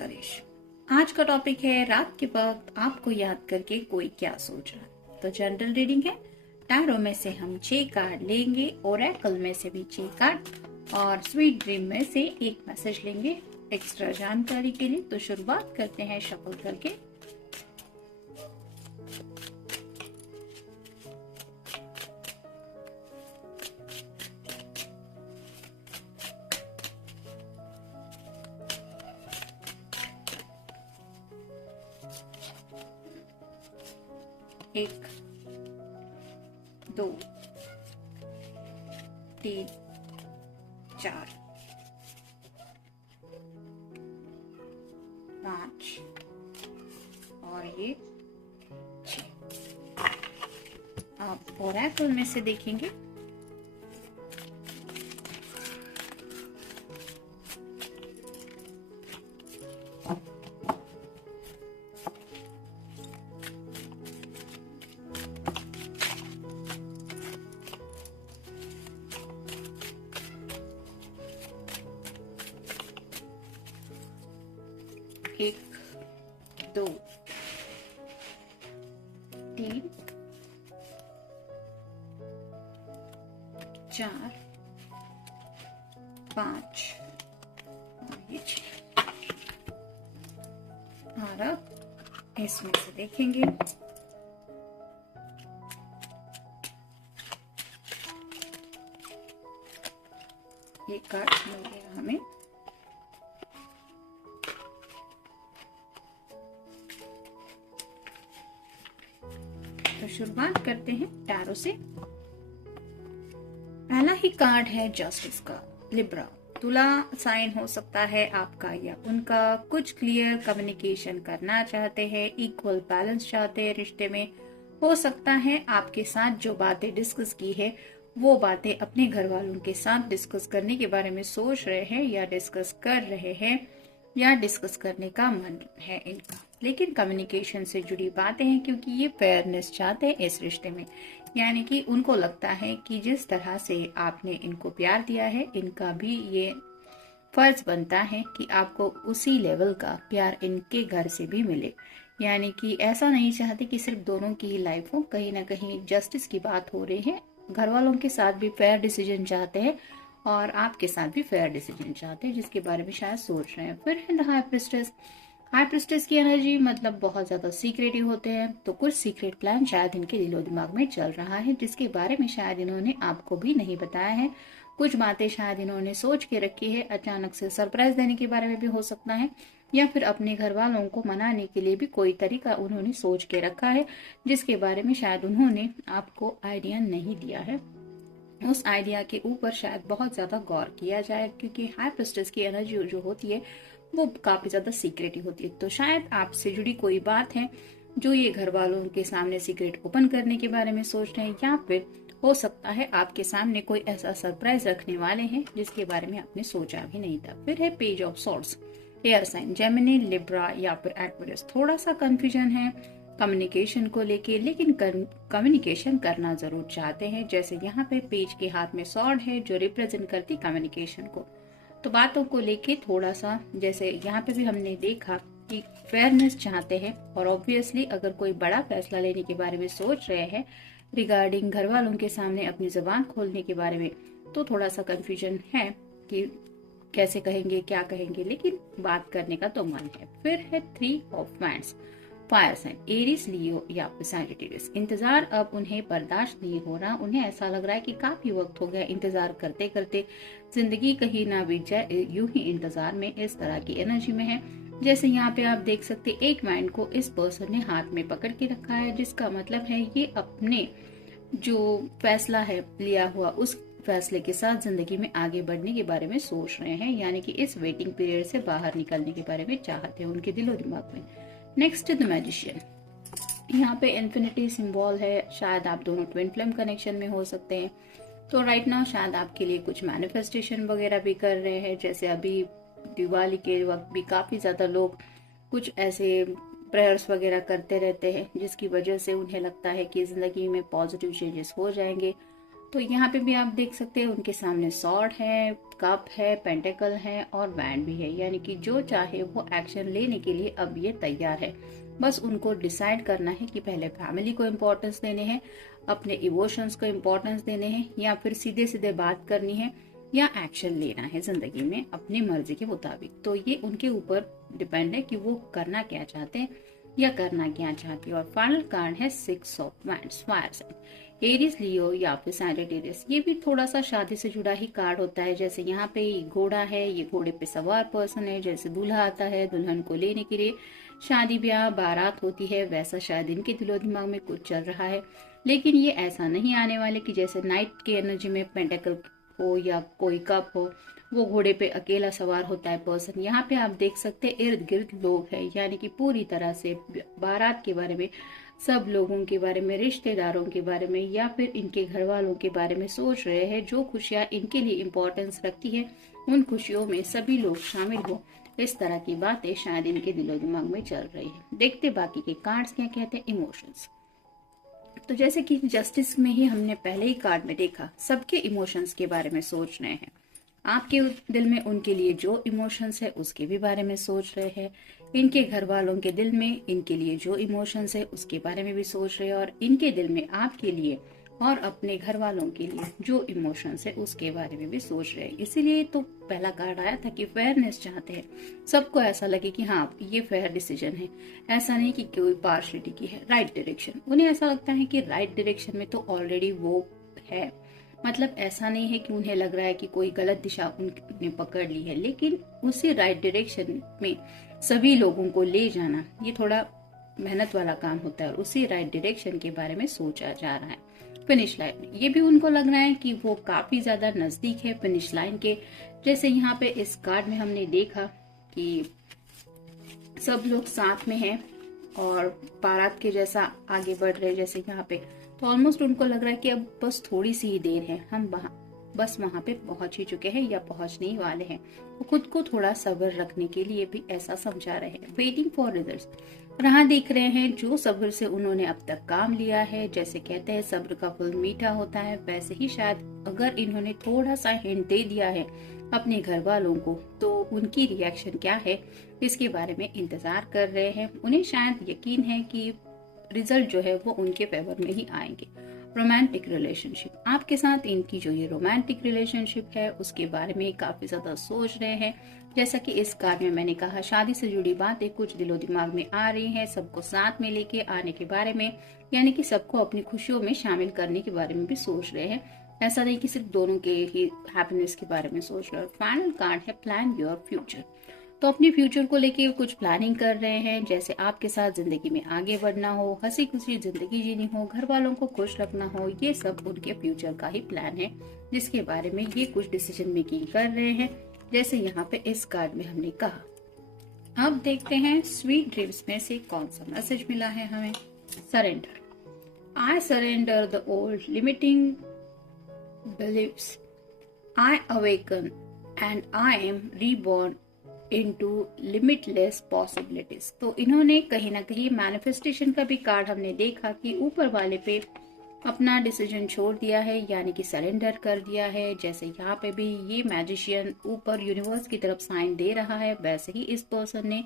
करिश। आज का टॉपिक है रात के वक्त आपको याद करके कोई क्या सोच रहा है। तो जनरल रीडिंग है। टैरो में से हम 6 कार्ड लेंगे, ओरेकल में से भी 6 कार्ड और स्वीट ड्रीम में से एक मैसेज लेंगे एक्स्ट्रा जानकारी के लिए। तो शुरुआत करते हैं शफल करके। एक, 2, 3, 4, 5 और ये 6। आप ओरेकल में से देखेंगे। एक, 2, 3, 4, 5 और ये 6। और अब इसमें से देखेंगे। ये कार्ड मिल गया हमें। तो शुरुआत करते हैं टैरो से। पहला ही कार्ड है जस्टिस का। लिब्रा, तुला साइन हो सकता है आपका या उनका। कुछ क्लियर कम्युनिकेशन करना चाहते हैं, इक्वल बैलेंस चाहते हैं रिश्ते में। हो सकता है आपके साथ जो बातें डिस्कस की है वो बातें अपने घर वालों के साथ डिस्कस करने के बारे में सोच रहे हैं या डिस्कस कर रहे हैं या डिस्कस करने का मन है इनका। लेकिन कम्युनिकेशन से जुड़ी बातें हैं क्योंकि ये फेयरनेस चाहते हैं इस रिश्ते में। यानी कि उनको लगता है कि जिस तरह से आपने इनको प्यार दिया है, इनका भी ये फर्ज बनता है कि आपको उसी लेवल का प्यार इनके घर से भी मिले। यानी कि ऐसा नहीं चाहते कि सिर्फ दोनों की ही लाइफ हो। कहीं ना कहीं जस्टिस की बात हो रही है। घर वालों के साथ भी फेयर डिसीजन चाहते हैं और आपके साथ भी फेयर डिसीजन चाहते हैं, जिसके बारे में शायद सोच रहे हैं। फिर है हाई प्रिस्टेस। हाई प्रिस्टेस की एनर्जी मतलब बहुत ज्यादा सीक्रेटिव होते हैं। तो कुछ सीक्रेट प्लान शायद इनके दिलो दिमाग में चल रहा है, जिसके बारे में शायद इन्होंने आपको भी नहीं बताया है। कुछ बातें शायद इन्होंने सोच के रखी है, अचानक से सरप्राइज देने के बारे में भी हो सकता है, या फिर अपने घर वालों को मनाने के लिए भी कोई तरीका उन्होंने सोच के रखा है, जिसके बारे में शायद उन्होंने आपको आइडिया नहीं दिया है। उस आइडिया के ऊपर शायद बहुत ज्यादा गौर किया जाए, क्योंकि हाई प्रिस्टेस की एनर्जी जो होती है वो काफी ज्यादा सीक्रेटिव होती है। तो शायद आपसे जुड़ी कोई बात है जो ये घर वालों के सामने सीक्रेट ओपन करने के बारे में सोच रहे हैं, या फिर हो सकता है आपके सामने कोई ऐसा सरप्राइज रखने वाले हैं जिसके बारे में आपने सोचा भी नहीं था। फिर है page of swords. Air sign Gemini, Libra या फिर एक्वेरियस। थोड़ा सा कंफ्यूजन है कम्युनिकेशन को लेके, लेकिन कम्युनिकेशन करना जरूर चाहते हैं। जैसे यहाँ पे पेज के हाथ में सॉर्ड है जो रिप्रेजेंट करती कम्युनिकेशन को। तो बातों को लेके थोड़ा सा, जैसे यहाँ पे भी हमने देखा कि फेयरनेस चाहते हैं, और ऑब्वियसली अगर कोई बड़ा फैसला लेने के बारे में सोच रहे हैं रिगार्डिंग घर वालों के सामने अपनी जुबान खोलने के बारे में, तो थोड़ा सा कंफ्यूजन है कि कैसे कहेंगे, क्या कहेंगे, लेकिन बात करने का तो मन है। फिर है 3 of wands. Fire sign Aries, Leo या फिर सैजिटेरियस। इंतजार अब उन्हें बर्दाश्त नहीं हो रहा। उन्हें ऐसा लग रहा है कि काफी वक्त हो गया इंतजार करते करते, जिंदगी कहीं ना बीत जाए, यूं ही इंतजार में इस तरह की एनर्जी में है। जैसे यहाँ पे आप देख सकते एक माइंड को इस पर्सन ने हाथ में पकड़ के रखा है, जिसका मतलब है ये अपने जो फैसला है लिया हुआ उस फैसले के साथ जिंदगी में आगे बढ़ने के बारे में सोच रहे हैं। यानी कि इस वेटिंग पीरियड से बाहर निकलने के बारे में चाहते हैं उनके दिलो दिमाग में। Next the magician. यहाँ पे इन्फिनिटी सिंबल है। शायद आप दोनों ट्विन फ्लेम कनेक्शन में हो सकते हैं। तो राइट नाउ शायद आपके लिए कुछ मैनिफेस्टेशन वगैरह भी कर रहे हैं। जैसे अभी दिवाली के वक्त भी काफी ज्यादा लोग कुछ ऐसे प्रेयर्स वगैरह करते रहते हैं, जिसकी वजह से उन्हें लगता है कि जिंदगी में पॉजिटिव चेंजेस हो जाएंगे। तो यहाँ पे भी आप देख सकते हैं उनके सामने सॉर्ड है, कप है, पेंटिकल है और बैंड भी है, यानी कि जो चाहे वो एक्शन लेने के लिए अब ये तैयार है। बस उनको डिसाइड करना है कि पहले फैमिली को इम्पोर्टेंस देने हैं, अपने इमोशंस को इम्पोर्टेंस देने हैं, या फिर सीधे सीधे बात करनी है, या एक्शन लेना है जिंदगी में अपनी मर्जी के मुताबिक। तो ये उनके ऊपर डिपेंड है कि वो करना क्या चाहते हैं या करना क्या चाहती है। और फाइनल कार्ड है 6 of wands, fire sign, Aries, Leo या फिर सैजिटेरियस। ये भी थोड़ा सा शादी से जुड़ा ही कार्ड होता है। जैसे यहाँ पे घोड़ा है, ये घोड़े पे सवार पर्सन है, जैसे दूल्हा आता है दुल्हन को लेने के लिए, शादी ब्याह बारात होती है, वैसा शायद इनके दिलो दिमाग में कुछ चल रहा है। लेकिन ये ऐसा नहीं आने वाले कि जैसे नाइट की एनर्जी में पेंटेकल हो या कोई कप हो, वो घोड़े पे अकेला सवार होता है पर्सन। यहाँ पे आप देख सकते हैं इर्द गिर्द लोग हैं, यानी कि पूरी तरह से बारात के बारे में, सब लोगों के बारे में, रिश्तेदारों के बारे में या फिर इनके घर वालों के बारे में सोच रहे हैं। जो खुशियां इनके लिए इम्पोर्टेंस रखती है उन खुशियों में सभी लोग शामिल हो, इस तरह की बातें शायद इनके दिलो दिमाग में चल रही है। देखते बाकी के कार्ड्स क्या कहते हैं। इमोशंस, तो जैसे कि जस्टिस में ही हमने पहले ही कार्ड में देखा, सबके इमोशंस के बारे में सोच रहे हैं। आपके दिल में उनके लिए जो इमोशंस है उसके भी बारे में सोच रहे हैं, इनके घर वालों के दिल में इनके लिए जो इमोशंस है उसके बारे में भी सोच रहे हैं, और इनके दिल में आपके लिए और अपने घर वालों के लिए जो इमोशंस है उसके बारे में भी सोच रहे हैं। इसीलिए तो पहला कार्ड आया था कि फेयरनेस चाहते हैं, सबको ऐसा लगे कि हाँ ये फेयर डिसीजन है, ऐसा नहीं कि कोई पार्शलिटी की है। राइट डायरेक्शन, उन्हें ऐसा लगता है कि राइट डायरेक्शन में तो ऑलरेडी वो है, मतलब ऐसा नहीं है कि उन्हें लग रहा है कि कोई गलत दिशा उन्होंने पकड़ ली है, लेकिन उसी राइट डायरेक्शन में सभी लोगों को ले जाना ये थोड़ा मेहनत वाला काम होता है, और उसी राइट डायरेक्शन के बारे में सोचा जा रहा है। फिनिश लाइन, ये भी उनको लग रहा है कि वो काफी ज्यादा नजदीक है फिनिश लाइन के। जैसे यहाँ पे इस कार्ड में हमने देखा कि सब लोग साथ में हैं और बारात के जैसा आगे बढ़ रहे हैं, जैसे यहाँ पे तो ऑलमोस्ट उनको लग रहा है कि अब बस थोड़ी सी ही देर है, हम बस वहां पे पहुंच ही चुके हैं या पहुंचने ही वाले हैं। तो खुद को थोड़ा सब्र रखने के लिए भी ऐसा समझा रहे हैं। वेटिंग फॉर रिजल्ट्स, राह देख रहे हैं जो सब्र से उन्होंने अब तक काम लिया है। जैसे कहते हैं सब्र का फल मीठा होता है, वैसे ही शायद अगर इन्होंने थोड़ा सा हिंट दे दिया है अपने घर वालों को तो उनकी रिएक्शन क्या है इसके बारे में इंतजार कर रहे हैं। उन्हें शायद यकीन है कि रिजल्ट जो है वो उनके फेवर में ही आएंगे। रोमांटिक रिलेशनशिप, आपके साथ इनकी जो ये रोमांटिक रिलेशनशिप है उसके बारे में काफी ज्यादा सोच रहे हैं। जैसा कि इस कार्ड में मैंने कहा, शादी से जुड़ी बातें कुछ दिलो दिमाग में आ रही हैं, सबको साथ में लेके आने के बारे में, यानी कि सबको अपनी खुशियों में शामिल करने के बारे में भी सोच रहे हैं। ऐसा नहीं कि सिर्फ दोनों के ही हैप्पीनेस के बारे में सोच रहे हैं। फाइनल कार्ड है प्लान योर फ्यूचर, तो अपने फ्यूचर को लेके कुछ प्लानिंग कर रहे हैं। जैसे आपके साथ जिंदगी में आगे बढ़ना हो, हंसी खुशी जिंदगी जीनी हो, घर वालों को खुश रखना हो, ये सब उनके फ्यूचर का ही प्लान है जिसके बारे में ये कुछ डिसीजन मेकिंग कर रहे हैं। जैसे यहाँ पे इस कार्ड में हमने कहा। अब देखते हैं स्वीट ड्रीम्स में से कौन सा मैसेज मिला है हमें। Surrender, I surrender the old limiting beliefs, I awaken and I am reborn into limitless possibilities. तो इन्होंने कहीं ना कहीं मैनिफेस्टेशन का भी कार्ड हमने देखा कि ऊपर वाले पे अपना डिसीजन छोड़ दिया है, यानी कि सरेंडर कर दिया है। जैसे यहाँ पे भी ये मैजिशियन ऊपर यूनिवर्स की तरफ साइन दे रहा है, वैसे ही इस पर्सन ने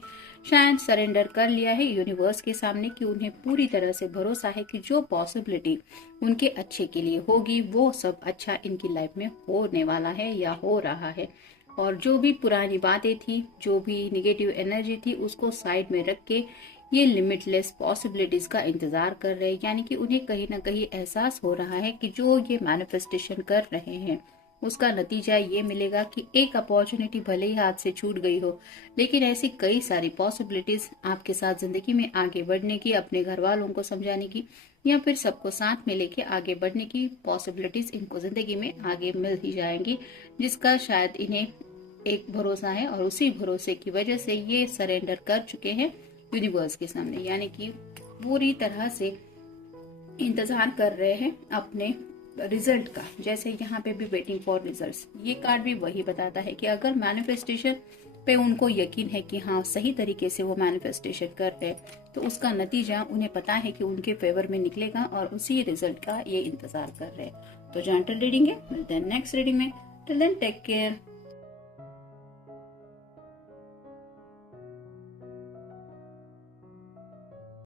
शायद सरेंडर कर लिया है यूनिवर्स के सामने कि उन्हें पूरी तरह से भरोसा है कि जो पॉसिबिलिटी उनके अच्छे के लिए होगी वो सब अच्छा इनकी लाइफ में होने वाला है या हो रहा है। और जो भी पुरानी बातें थी, जो भी निगेटिव एनर्जी थी, उसको साइड में रख के ये लिमिटलेस पॉसिबिलिटीज का इंतजार कर रहे हैं। यानी कि उन्हें कहीं ना कहीं एहसास हो रहा है कि जो ये मैनिफेस्टेशन कर रहे हैं उसका नतीजा ये मिलेगा कि एक अपॉर्चुनिटी भले ही हाथ से छूट गई हो, लेकिन ऐसी कई सारी पॉसिबिलिटीज आपके साथ जिंदगी में आगे बढ़ने की, अपने घर वालों को समझाने की या फिर सबको साथ में लेके आगे बढ़ने की पॉसिबिलिटीज इनको जिंदगी में आगे मिल ही जाएंगी, जिसका शायद इन्हें एक भरोसा है। और उसी भरोसे की वजह से ये सरेंडर कर चुके हैं यूनिवर्स के सामने, यानी कि पूरी तरह से इंतजार कर रहे हैं अपने रिजल्ट का। जैसे यहाँ पे भी वेटिंग फॉर रिजल्ट्स, ये कार्ड भी वही बताता है कि अगर मैनिफेस्टेशन पे उनको यकीन है कि हाँ सही तरीके से वो मैनिफेस्टेशन कर रहे हैं तो उसका नतीजा उन्हें पता है कि उनके फेवर में निकलेगा और उसी रिजल्ट का ये इंतजार कर रहे हैं। तो जेंटल रीडिंग है, मिलते हैं नेक्स्ट रीडिंग में। Till then take care.